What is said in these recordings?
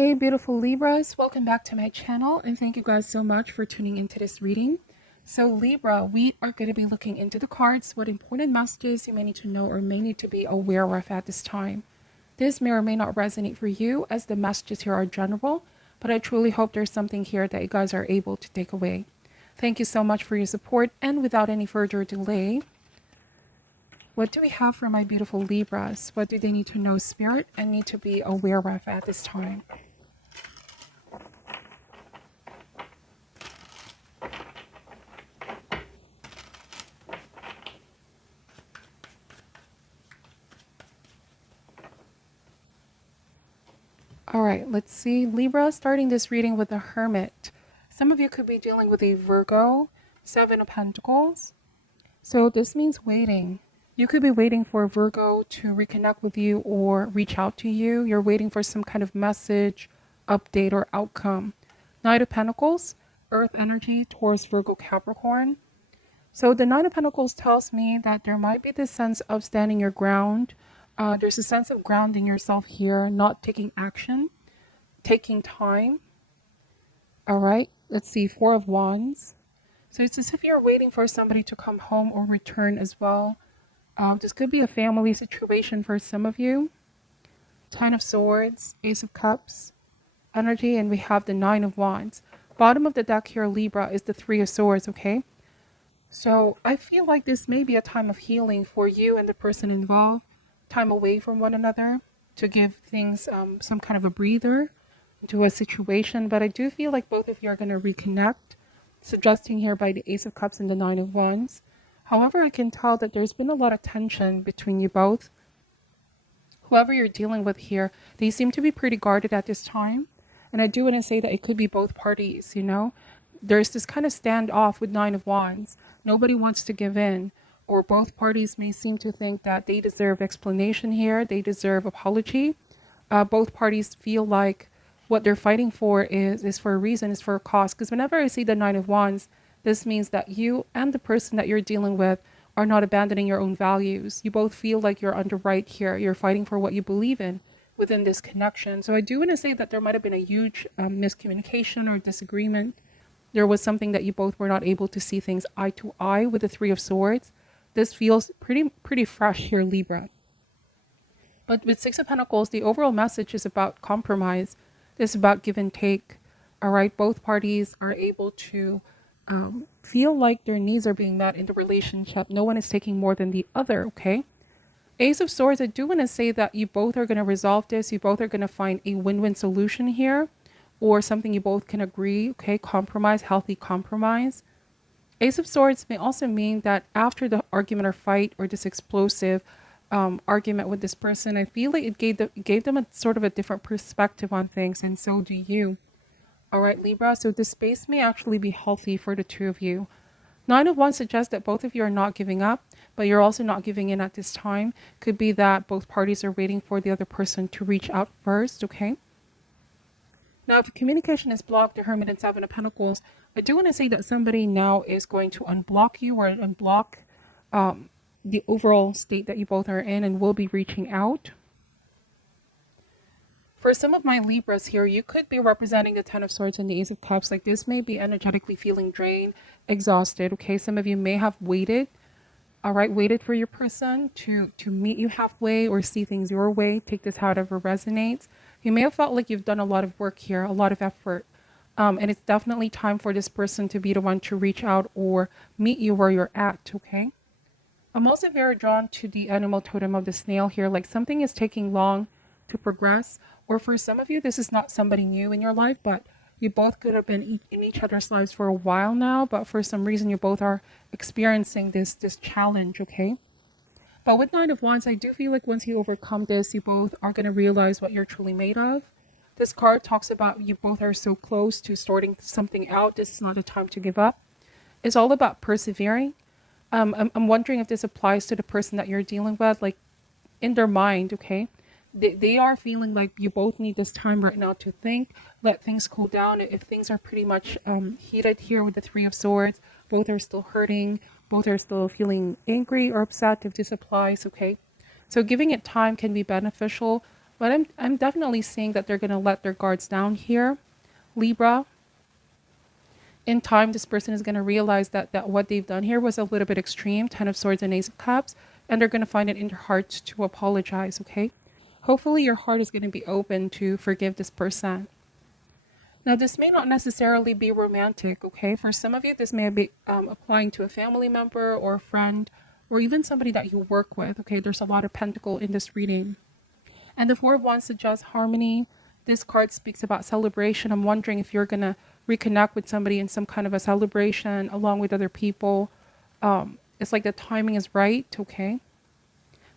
Hey beautiful Libras, welcome back to my channel and thank you guys so much for tuning into this reading. So Libra, we are going to be looking into the cards, what important messages you may need to know or may need to be aware of at this time. This may or may not resonate for you as the messages here are general, but I truly hope there's something here that you guys are able to take away. Thank you so much for your support, and without any further delay, what do we have for my beautiful Libras? What do they need to know, Spirit, and need to be aware of at this time? All right, let's see. Libra, starting this reading with the Hermit. Some of you could be dealing with a Virgo, Seven of Pentacles. So this means waiting. You could be waiting for Virgo to reconnect with you or reach out to you. You're waiting for some kind of message, update, or outcome. Knight of Pentacles, Earth energy towards Virgo, Capricorn. So the Knight of Pentacles tells me that there might be this sense of standing your ground. There's a sense of grounding yourself here, not taking action, taking time. All right, let's see, Four of Wands. So it's as if you're waiting for somebody to come home or return as well. This could be a family situation for some of you. Ten of Swords, Ace of Cups energy, and we have the Nine of Wands. Bottom of the deck here, Libra, is the Three of Swords, okay? So I feel like this may be a time of healing for you and the person involved. Time away from one another to give things some kind of a breather into a situation. But I do feel like both of you are going to reconnect, suggesting here by the Ace of Cups and the Nine of Wands. However, I can tell that there's been a lot of tension between you both. Whoever you're dealing with here, they seem to be pretty guarded at this time. And I do want to say that it could be both parties, you know. There's this kind of standoff with Nine of Wands. Nobody wants to give in. Or both parties may seem to think that they deserve explanation here. They deserve apology. Both parties feel like what they're fighting for is for a reason, is for a cause. Because whenever I see the Nine of Wands, this means that you and the person that you're dealing with are not abandoning your own values. You both feel like you're under right here. You're fighting for what you believe in within this connection. So I do want to say that there might have been a huge miscommunication or disagreement. There was something that you both were not able to see things eye to eye with the Three of Swords. This feels pretty fresh here, Libra. But with Six of Pentacles, the overall message is about compromise. It's about give and take. All right, both parties are able to feel like their needs are being met in the relationship. No one is taking more than the other, okay? Ace of Swords, I do want to say that you both are going to resolve this. You both are going to find a win-win solution here, or something you both can agree, okay? Compromise, healthy compromise. Ace of Swords may also mean that after the argument or fight or this explosive argument with this person, I feel like it gave them a sort of a different perspective on things, and so do you. All right, Libra, so this space may actually be healthy for the two of you. Nine of Wands suggests that both of you are not giving up, but you're also not giving in at this time. Could be that both parties are waiting for the other person to reach out first, okay? Now, if communication is blocked, the Hermit and Seven of Pentacles, I do want to say that somebody now is going to unblock you or unblock the overall state that you both are in and will be reaching out. For some of my Libras here, you could be representing the Ten of Swords and the Ace of Cups. Like this may be energetically feeling drained, exhausted, okay? Some of you may have waited, all right, waited for your person to meet you halfway or see things your way. Take this however resonates. You may have felt like you've done a lot of work here, a lot of effort. And it's definitely time for this person to be the one to reach out or meet you where you're at, okay? I'm also very drawn to the animal totem of the snail here. Like something is taking long to progress. Or for some of you, this is not somebody new in your life, but you both could have been in each other's lives for a while now. But for some reason, you both are experiencing this challenge, okay? But with Nine of Wands, I do feel like once you overcome this, you both are going to realize what you're truly made of. This card talks about you both are so close to sorting something out. This is not a time to give up. It's all about persevering. I'm wondering if this applies to the person that you're dealing with, like in their mind, okay? They are feeling like you both need this time right now to think, let things cool down. If things are pretty much heated here with the Three of Swords, both are still hurting, both are still feeling angry or upset if this applies, okay? So giving it time can be beneficial. But I'm definitely seeing that they're going to let their guards down here. Libra, in time, this person is going to realize that what they've done here was a little bit extreme, 10 of Swords and Ace of Cups, and they're going to find it in their heart to apologize, okay? Hopefully your heart is going to be open to forgive this person. Now, this may not necessarily be romantic, okay? For some of you, this may be applying to a family member or a friend, or even somebody that you work with, okay? There's a lot of pentacle in this reading. And the Four of Wands suggests harmony. This card speaks about celebration. I'm wondering if you're going to reconnect with somebody in some kind of a celebration along with other people. It's like the timing is right, okay?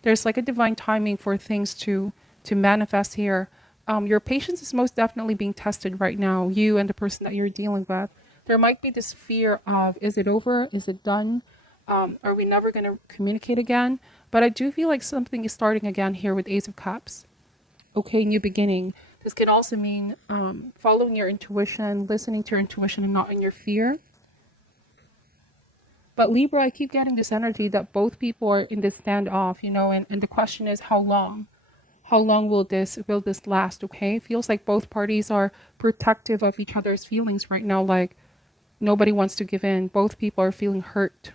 There's like a divine timing for things to manifest here. Your patience is most definitely being tested right now, you and the person that you're dealing with. There might be this fear of, is it over? Is it done? Are we never going to communicate again? But I do feel like something is starting again here with Ace of Cups. Okay, new beginning. This can also mean following your intuition, listening to your intuition and not in your fear. But Libra, I keep getting this energy that both people are in this standoff, you know, and the question is how long? How long will this last, okay? It feels like both parties are protective of each other's feelings right now, like nobody wants to give in. Both people are feeling hurt.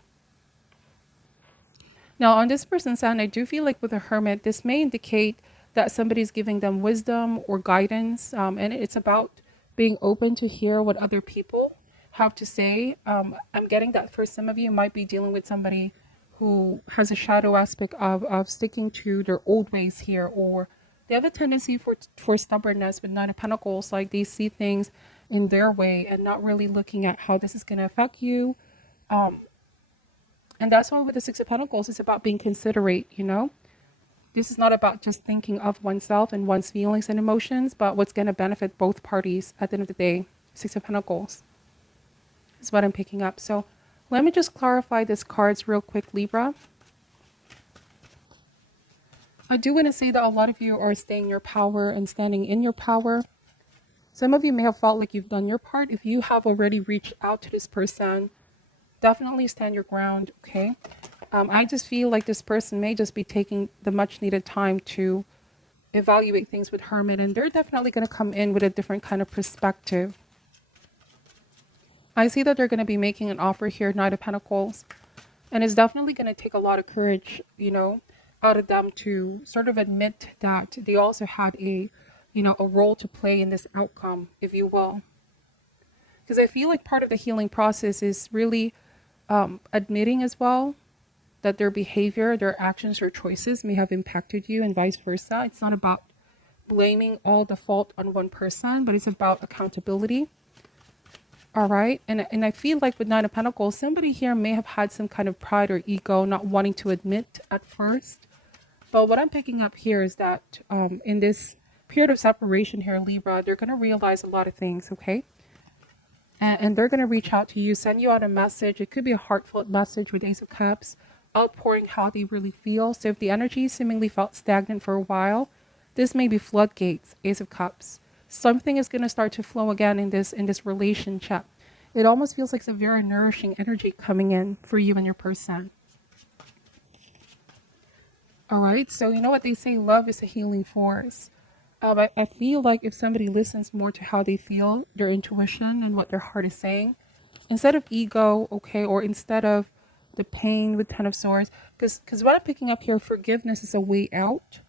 Now, on this person's end, I do feel like with a Hermit, this may indicate that somebody's giving them wisdom or guidance, and it's about being open to hear what other people have to say. I'm getting that for some of you might be dealing with somebody who has a shadow aspect of sticking to their old ways here, or they have a tendency for stubbornness with Nine of Pentacles, like they see things in their way and not really looking at how this is going to affect you. And that's why with the Six of Pentacles, it's about being considerate, you know? This is not about just thinking of oneself and one's feelings and emotions, but what's going to benefit both parties at the end of the day. Six of Pentacles is what I'm picking up. So let me just clarify these cards real quick, Libra. I do want to say that a lot of you are staying in your power and standing in your power. Some of you may have felt like you've done your part. If you have already reached out to this person, definitely stand your ground, okay? I just feel like this person may just be taking the much needed time to evaluate things with Hermit, and they're definitely going to come in with a different kind of perspective. I see that they're going to be making an offer here, Knight of Pentacles, and it's definitely going to take a lot of courage, you know, out of them to sort of admit that they also had a role to play in this outcome, if you will. Because I feel like part of the healing process is really admitting as well that their behavior, their actions, or choices may have impacted you and vice versa. It's not about blaming all the fault on one person, but it's about accountability. All right. And I feel like with Nine of Pentacles, somebody here may have had some kind of pride or ego, not wanting to admit at first. But what I'm picking up here is that in this period of separation here, Libra, they're going to realize a lot of things, okay? And they're going to reach out to you, send you out a message. It could be a heartfelt message with Ace of Cups, outpouring how they really feel. So if the energy seemingly felt stagnant for a while, this may be floodgates, Ace of Cups. Something is going to start to flow again in this relationship. It almost feels like it's a very nourishing energy coming in for you and your person. All right, so you know what they say, love is a healing force. I feel like if somebody listens more to how they feel, their intuition and what their heart is saying, instead of ego, okay, or instead of the pain with Ten of Swords, because what I'm picking up here, forgiveness is a way out.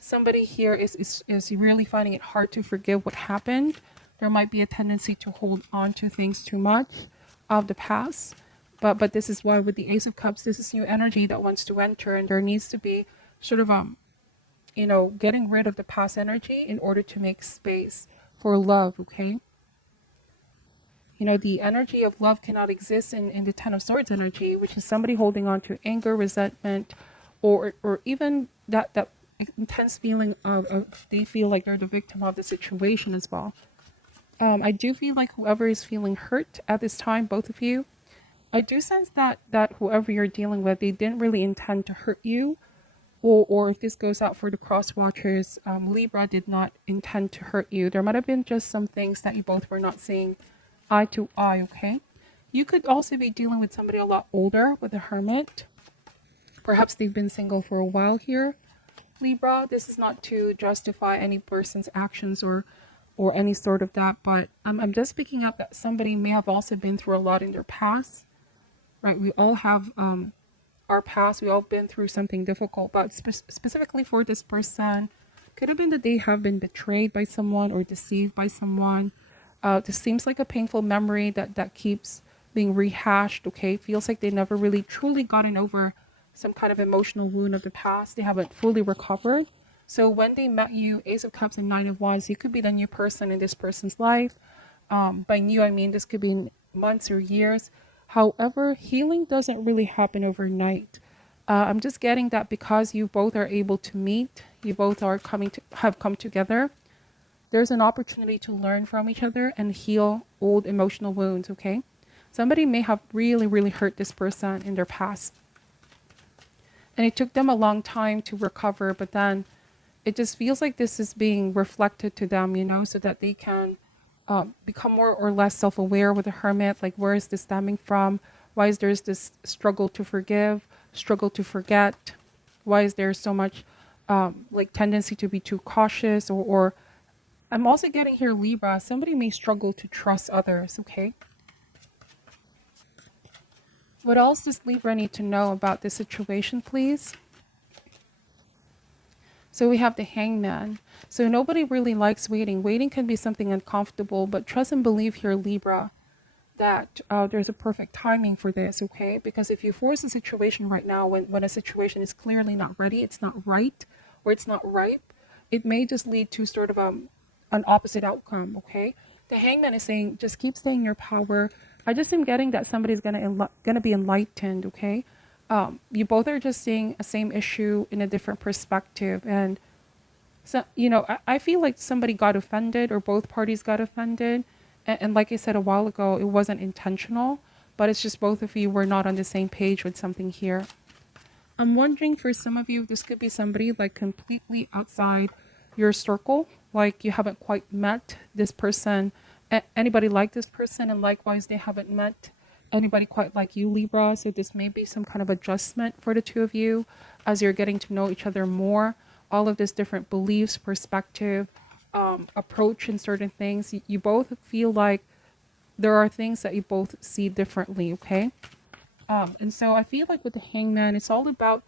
Somebody here is really finding it hard to forgive what happened. There might be a tendency to hold on to things too much of the past. But this is why with the Ace of Cups, this is new energy that wants to enter, and there needs to be sort of getting rid of the past energy in order to make space for love, okay? The energy of love cannot exist in the Ten of Swords energy, which is somebody holding on to anger, resentment, or even that intense feeling of they feel like they're the victim of the situation as well. I do feel like whoever is feeling hurt at this time, both of you, I do sense that whoever you're dealing with, they didn't really intend to hurt you. Or if this goes out for the cross watchers, Libra did not intend to hurt you. There might have been just some things that you both were not seeing eye to eye, okay? You could also be dealing with somebody a lot older with a Hermit. Perhaps they've been single for a while here. Libra. This is not to justify any person's actions or any sort of that, but I'm just picking up that somebody may have also been through a lot in their past, right? We all have our past. We all been through something difficult, but specifically for this person, could have been that they have been betrayed by someone or deceived by someone. This seems like a painful memory that keeps being rehashed. Okay, feels like they never really truly gotten over some kind of emotional wound of the past. They haven't fully recovered. So when they met you, Ace of Cups and Nine of Wands, you could be the new person in this person's life. By new, I mean this could be in months or years. However, healing doesn't really happen overnight. I'm just getting that because you both are able to meet, you both are have come together. There's an opportunity to learn from each other and heal old emotional wounds. Okay, somebody may have really, really hurt this person in their past, and it took them a long time to recover. But then it just feels like this is being reflected to them, so that they can become more or less self-aware with the Hermit. Like, where is this stemming from? Why is there this struggle to forgive, struggle to forget? Why is there so much like tendency to be too cautious? Or I'm also getting here, Libra, somebody may struggle to trust others. Okay, what else does Libra need to know about this situation, please? So we have the Hangman. So nobody really likes waiting. Waiting can be something uncomfortable, but trust and believe here, Libra, that there's a perfect timing for this, okay? Because if you force a situation right now, when a situation is clearly not ready, it's not right, or it's not ripe, it may just lead to sort of an opposite outcome, okay? The Hangman is saying, just keep staying in your power. I just am getting that somebody's gonna be enlightened, okay? You both are just seeing a same issue in a different perspective. And so, I feel like somebody got offended or both parties got offended. And like I said a while ago, it wasn't intentional, but it's just both of you were not on the same page with something here. I'm wondering for some of you, this could be somebody like completely outside your circle, like you haven't quite met this person, anybody like this person, and likewise they haven't met anybody quite like you, Libra. So this may be some kind of adjustment for the two of you as you're getting to know each other more. All of this different beliefs, perspective, approach in certain things. You both feel like there are things that you both see differently, okay? And so I feel like with the Hangman, it's all about,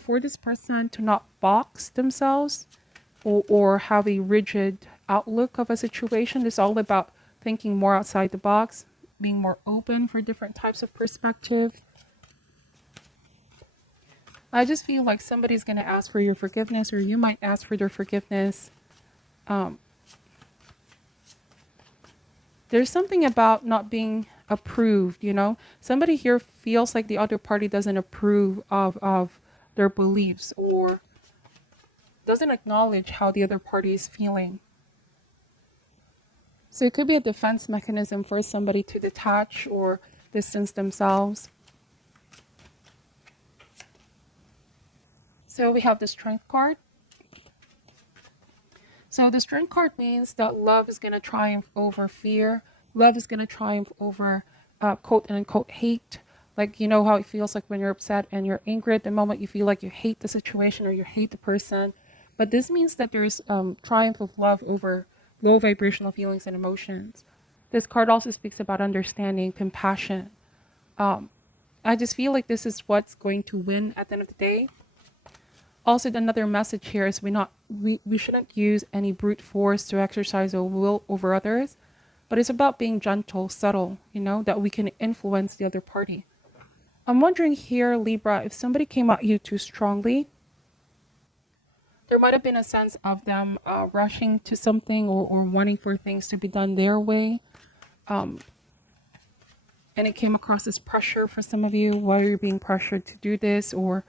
for this person to not box themselves or have a rigid outlook of a situation. It's all about thinking more outside the box, being more open for different types of perspective. I just feel like somebody's going to ask for your forgiveness, or you might ask for their forgiveness. There's something about not being approved, Somebody here feels like the other party doesn't approve of their beliefs or doesn't acknowledge how the other party is feeling. So it could be a defense mechanism for somebody to detach or distance themselves. So we have the Strength card. So the Strength card means that love is going to triumph over fear. Love is going to triumph over quote and unquote hate. Like, how it feels like when you're upset and you're angry at the moment, you feel like you hate the situation or you hate the person. But this means that there's triumph of love over low vibrational feelings and emotions. This card also speaks about understanding, compassion. I just feel like this is what's going to win at the end of the day. Also, another message here is we shouldn't use any brute force to exercise our will over others, but it's about being gentle, subtle, that we can influence the other party. I'm wondering here, Libra, if somebody came at you too strongly, there might have been a sense of them rushing to something or wanting for things to be done their way. And it came across as pressure for some of you. Why are you being pressured to do this or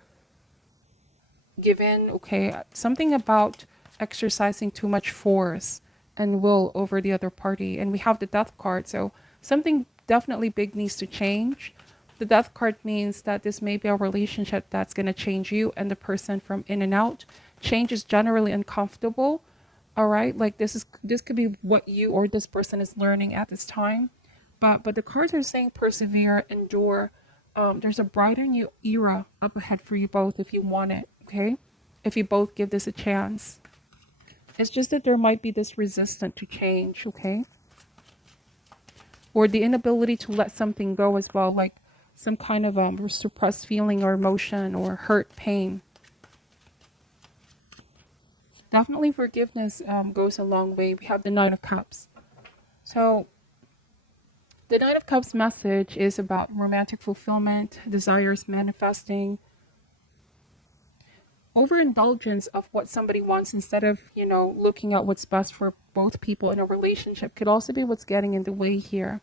give in? Okay, something about exercising too much force and will over the other party. And we have the Death card, so something definitely big needs to change. The Death card means that this may be a relationship that's going to change you and the person from in and out. Change is generally uncomfortable, all right? Like this could be what you or this person is learning at this time. But the cards are saying persevere, endure. There's a brighter new era up ahead for you both if you want it, okay? if you both give this a chance. It's just that there might be this resistance to change, okay? Or the inability to let something go as well, like some kind of suppressed feeling or emotion or hurt, pain. Definitely forgiveness goes a long way. We have the Nine of Cups. So the Nine of Cups message is about romantic fulfillment, desires manifesting, overindulgence of what somebody wants instead of, looking at what's best for both people in a relationship could also be what's getting in the way here.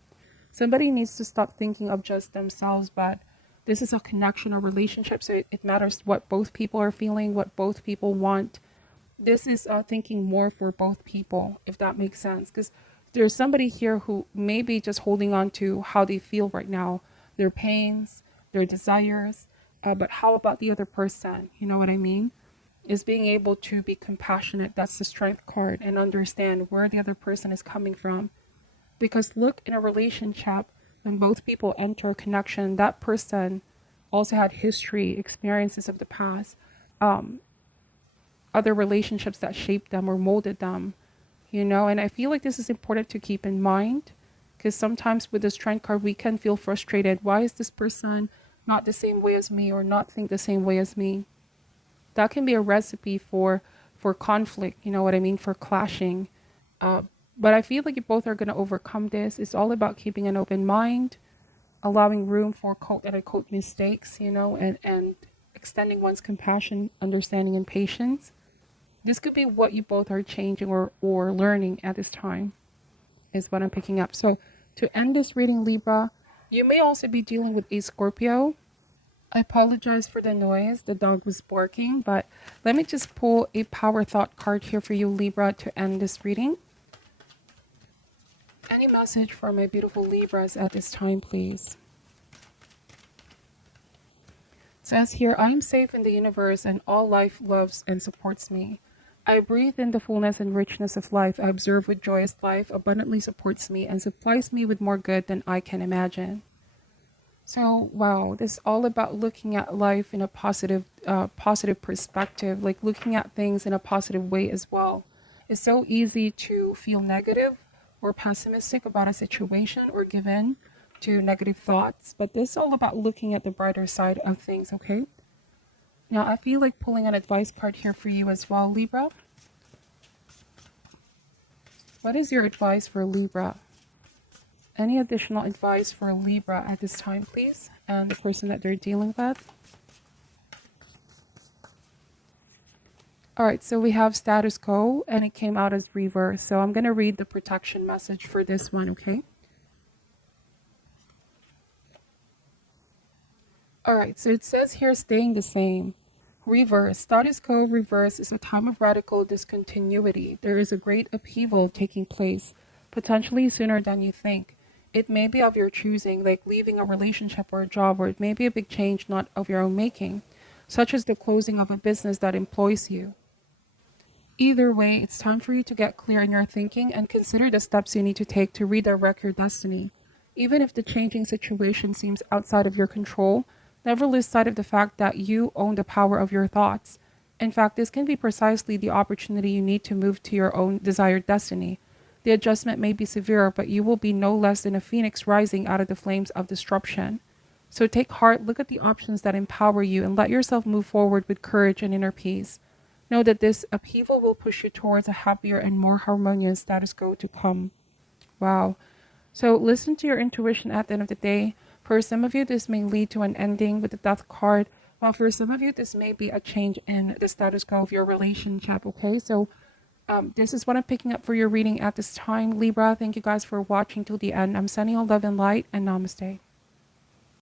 Somebody needs to stop thinking of just themselves, but this is a connection or relationship, so it matters what both people are feeling, what both people want. This is thinking more for both people, if that makes sense, because there's somebody here who may be just holding on to how they feel right now, their pains, their desires, but how about the other person? You know what I mean? Is being able to be compassionate. That's the Strength card, and understand where the other person is coming from. Because look, in a relationship, when both people enter a connection, that person also had history, experiences of the past, other relationships that shaped them or molded them, and I feel like this is important to keep in mind, because sometimes with the Strength card, we can feel frustrated. Why is this person not the same way as me, or not think the same way as me? That can be a recipe for conflict, you know what I mean, for clashing. But I feel like you both are going to overcome this. It's all about keeping an open mind, allowing room for quote and unquote mistakes, and extending one's compassion, understanding, and patience. This could be what you both are changing or learning at this time, is what I'm picking up. So to end this reading, Libra, you may also be dealing with a Scorpio. I apologize for the noise. The dog was barking, but let me just pull a power thought card here for you, Libra, to end this reading. Any message for my beautiful Libras at this time, please? It says here, I am safe in the universe and all life loves and supports me. I breathe in the fullness and richness of life. I observe with joyous life abundantly supports me and supplies me with more good than I can imagine. So, wow, this is all about looking at life in a positive perspective, like looking at things in a positive way as well. It's so easy to feel negative or pessimistic about a situation or give in to negative thoughts, but this is all about looking at the brighter side of things, okay? Now, I feel like pulling an advice card here for you as well, Libra. What is your advice for Libra? Any additional advice for Libra at this time, please? And the person that they're dealing with. All right, so we have status quo, and it came out as reverse. So I'm going to read the protection message for this one, okay? All right, so it says here, staying the same. Reverse. Status quo reverse is a time of radical discontinuity. There is a great upheaval taking place, potentially sooner than you think. It may be of your choosing, like leaving a relationship or a job, or it may be a big change not of your own making, such as the closing of a business that employs you. Either way, it's time for you to get clear in your thinking and consider the steps you need to take to redirect your destiny. Even if the changing situation seems outside of your control, never lose sight of the fact that you own the power of your thoughts. In fact, this can be precisely the opportunity you need to move to your own desired destiny. The adjustment may be severe, but you will be no less than a phoenix rising out of the flames of disruption. So take heart, look at the options that empower you, and let yourself move forward with courage and inner peace. Know that this upheaval will push you towards a happier and more harmonious status quo to come. Wow. So listen to your intuition at the end of the day. For some of you, this may lead to an ending with the Death card, while for some of you, this may be a change in the status quo of your relationship, okay? So this is what I'm picking up for your reading at this time, Libra. Thank you guys for watching till the end. I'm sending you love and light, and namaste.